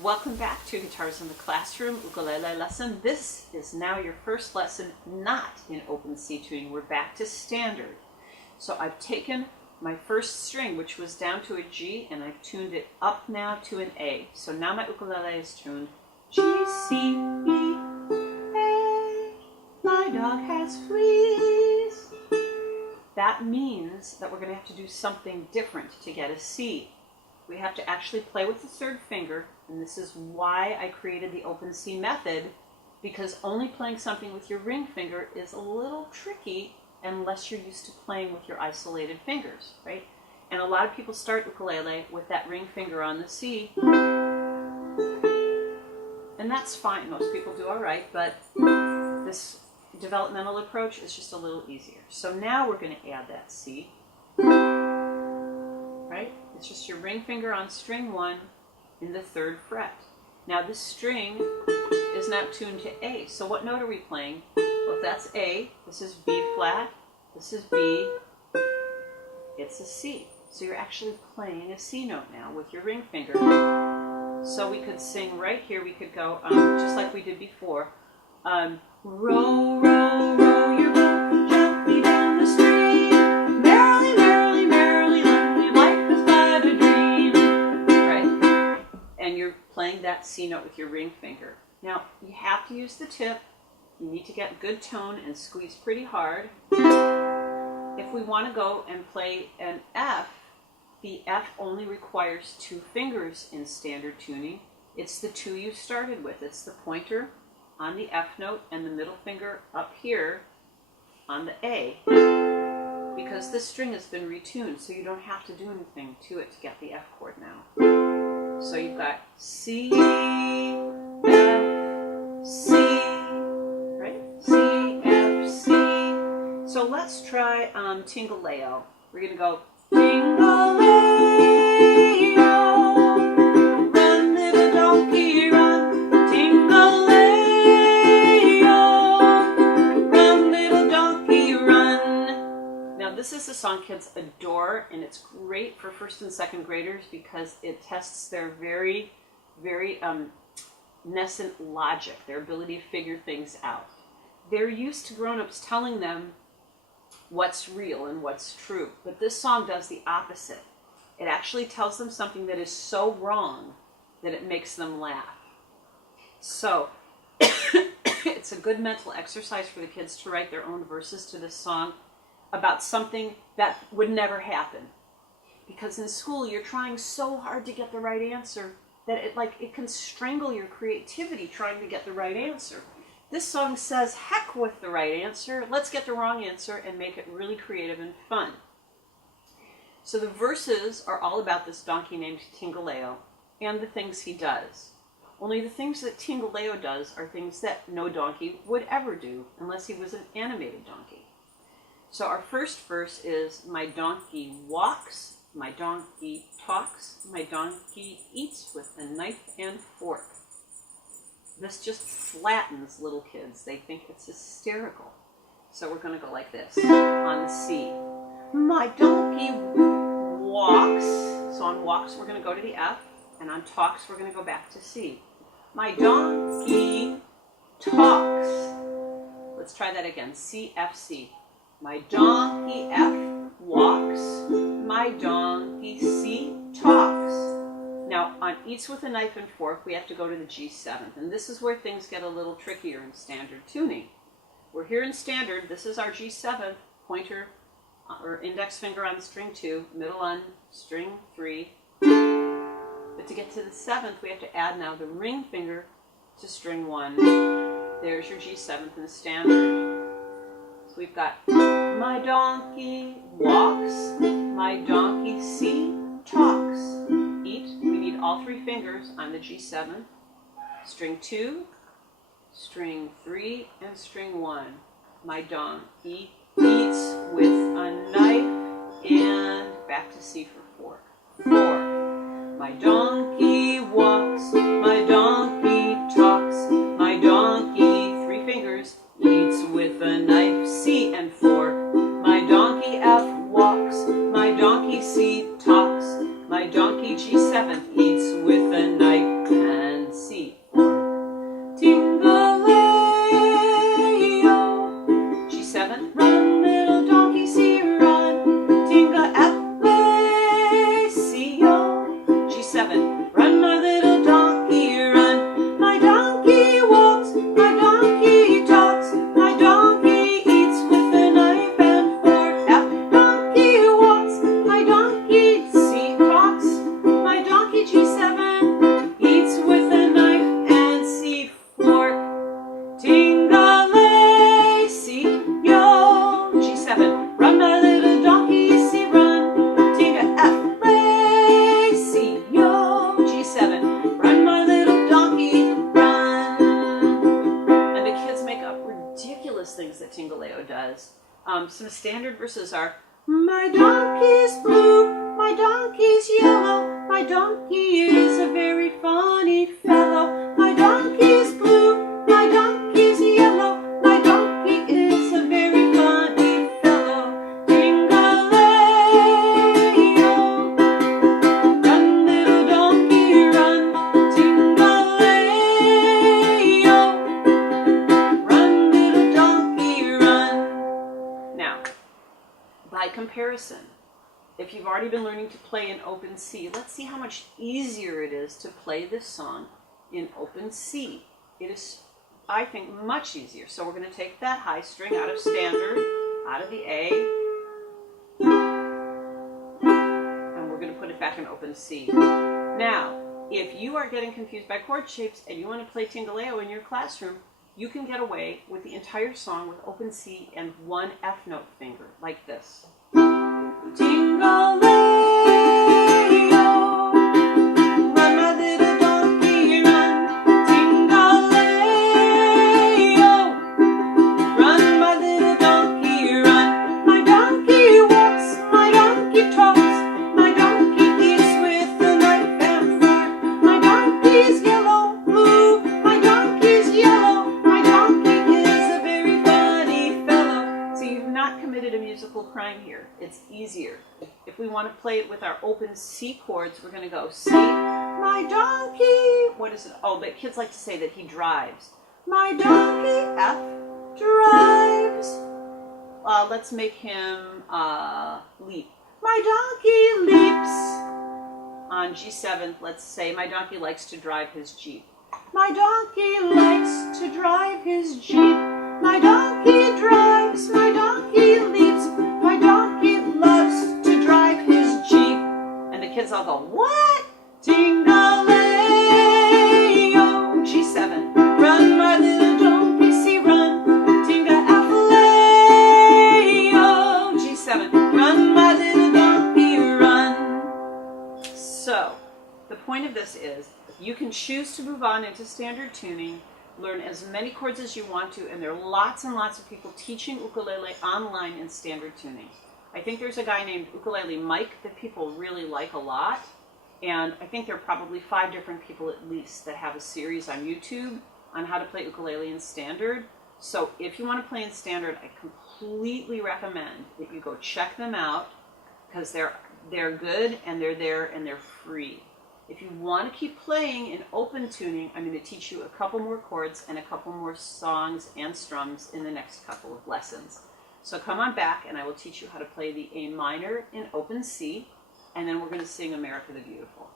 Welcome back to Guitars in the Classroom ukulele lesson. This is now your first lesson not in open C tuning. We're back to standard. So I've taken my first string, which was down to a G, and I've tuned it up now to an A. So now my ukulele is tuned G, C, E, A. My dog has fleas. That means that we're going to have to do something different to get a C. We have to actually play with the third finger, and this is why I created the open C method, because only playing something with your ring finger is a little tricky unless you're used to playing with your isolated fingers, right? And a lot of people start ukulele with that ring finger on the C, and that's fine. Most people do all right, but this developmental approach is just a little easier. So now we're going to add that C, right? It's just your ring finger on string 1 in the 3rd fret. Now this string is now tuned to A. So what note are we playing? Well, if that's A, this is B flat, this is B, it's a C. So you're actually playing a C note now with your ring finger. So we could sing right here, we could go, just like we did before, row, row, row your boat gently down the stream, merrily, merrily, merrily, lovely, life is but a dream, right? And you're playing that C note with your ring finger. Now, you have to use the tip. You need to get good tone and squeeze pretty hard. If we want to go and play an F, the F only requires 2 fingers in standard tuning. It's the 2 you started with. It's the pointer on the F note and the middle finger up here on the A, because this string has been retuned, so you don't have to do anything to it to get the F chord now. So you've got C, F, C, right? C, F, C. So let's try Tingaleo. We're going to go Tingaleo, run little donkey run, Tingaleo, run little donkey run. Now this is a song kids adore, and it's great for 1st and 2nd graders because it tests their very, very nascent logic, their ability to figure things out. They're used to grown-ups telling them what's real and what's true, but this song does the opposite. It actually tells them something that is so wrong that it makes them laugh. So it's a good mental exercise for the kids to write their own verses to this song about something that would never happen. Because in school, you're trying so hard to get the right answer that it can strangle your creativity trying to get the right answer. This song says, heck with the right answer, let's get the wrong answer and make it really creative and fun. So the verses are all about this donkey named Tingaleo and the things he does. Only the things that Tingaleo does are things that no donkey would ever do unless he was an animated donkey. So our first verse is, my donkey walks, my donkey talks, my donkey eats with a knife and fork. This just flattens little kids. They think it's hysterical. So we're going to go like this on the C. My donkey walks. So on walks, we're going to go to the F. And on talks, we're going to go back to C. My donkey talks. Let's try that again. C, F, C. My donkey F walks. My donkey C talks. Now, on eats with a knife and fork, we have to go to the G7th, and this is where things get a little trickier in standard tuning. We're here in standard. This is our G7th, pointer or index finger on string 2, middle on string 3. But to get to the 7th, we have to add now the ring finger to string 1. There's your G7th in the standard. So we've got my donkey walks, my donkey C talks. Eat, we need all 3 fingers on the G7, string 2, string 3, and string 1. My donkey eats with a knife and back to C for fork. 4. My donkey walks, my donkey talks, my donkey, 3 fingers, eats with a knife, C and fork. My donkey F walks, my donkey C talks, my donkey G7 eats with a knife and that Tingaleo does. Some standard verses are, my donkey's blue, my donkey's yellow, my donkey is a very funny fellow. My donkey's blue, my donkey's yellow, my donkey is a very funny fellow. Tingaleo, run little donkey run, Tingaleo, run little donkey run. Now, by comparison, if you've already been learning to play in open C, let's see how much easier it is to play this song in open C. It is, I think, much easier. So we're going to take that high string out of standard, out of the A, and we're going to put it back in open C. Now, if you are getting confused by chord shapes and you want to play Tingaleo in your classroom, you can get away with the entire song with open C and one F note finger, like this. Tingaleo, run my little donkey run. Tingaleo, run my little donkey run. My donkey walks, my donkey talks, my donkey eats with a knife and fork. My donkey's yellow, blue, my donkey's yellow, my donkey is a very funny fellow. So you've not committed a musical crime here. It's easier. If we want to play it with our open C chords, we're going to go C, my donkey, what is it? Oh, but kids like to say that he drives. My donkey, F, drives. Let's make him leap. My donkey leaps. On G7, let's say my donkey likes to drive his Jeep. My donkey likes to drive his Jeep. My donkey drives, my donkey leaps, my donkey loves to drive his Jeep. And the kids all go, what? Tingaleo, G7, run my little donkey, C run. Tinga-F-Leo, G7, run my little donkey, run. So, the point of this is, you can choose to move on into standard tuning, learn as many chords as you want to, and there are lots and lots of people teaching ukulele online in standard tuning. I think there's a guy named Ukulele Mike that people really like a lot, and I think there are probably 5 different people at least that have a series on YouTube on how to play ukulele in standard. So if you want to play in standard, I completely recommend that you go check them out, because they're good and they're there and they're free. If you want to keep playing in open tuning, I'm going to teach you a couple more chords and a couple more songs and strums in the next couple of lessons. So come on back and I will teach you how to play the A minor in open C, and then we're going to sing America the Beautiful.